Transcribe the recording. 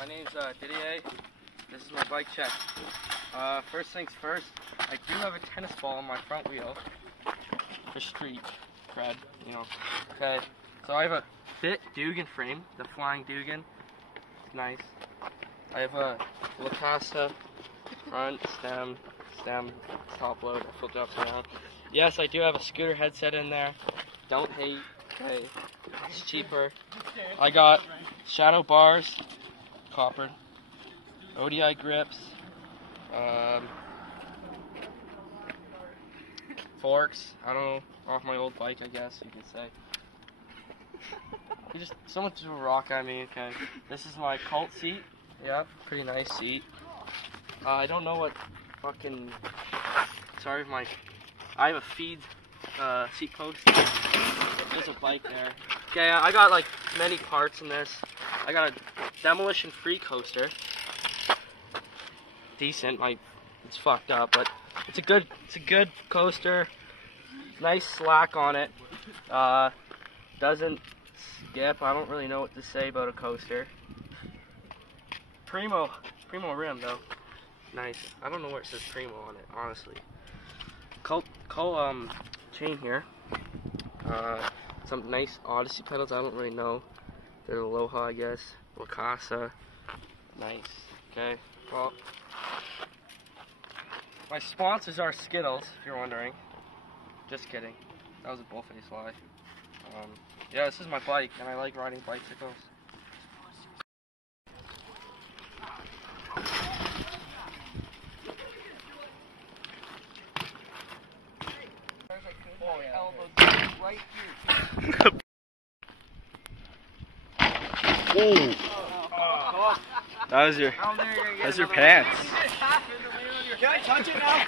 My name's Didier. This is my bike check. First things first, I do have a tennis ball on my front wheel for street cred, you know. Okay, so I have a fit Dugan frame, the flying Dugan. It's nice. I have a La Casa front, stem, top load, I flipped it upside down. Yes, I do have a scooter headset in there. Don't hate. Okay, it's cheaper. I got shadow bars, coppered, ODI grips, forks. I don't know, off my old bike, I guess you could say. Someone threw a rock at me. Okay, this is my cult seat. Yep, pretty nice seat. I don't know what fucking. Sorry, I have a feed seat post. There's a bike there. Okay, I got like many parts in this. I got a demolition-free coaster. Decent. It's fucked up, but it's a good coaster. Nice slack on it. Doesn't skip. I don't really know what to say about a coaster. Primo rim though. Nice. I don't know where it says Primo on it, honestly. Chain here. Some nice Odyssey pedals. I don't really know. They're Aloha, I guess. La Casa. Nice. Okay. Well, my sponsors are Skittles, if you're wondering. Just kidding. That was a bullface lie. Yeah, this is my bike, and I like riding bicycles. Right here. Oh. That was your pants. Can I touch it now?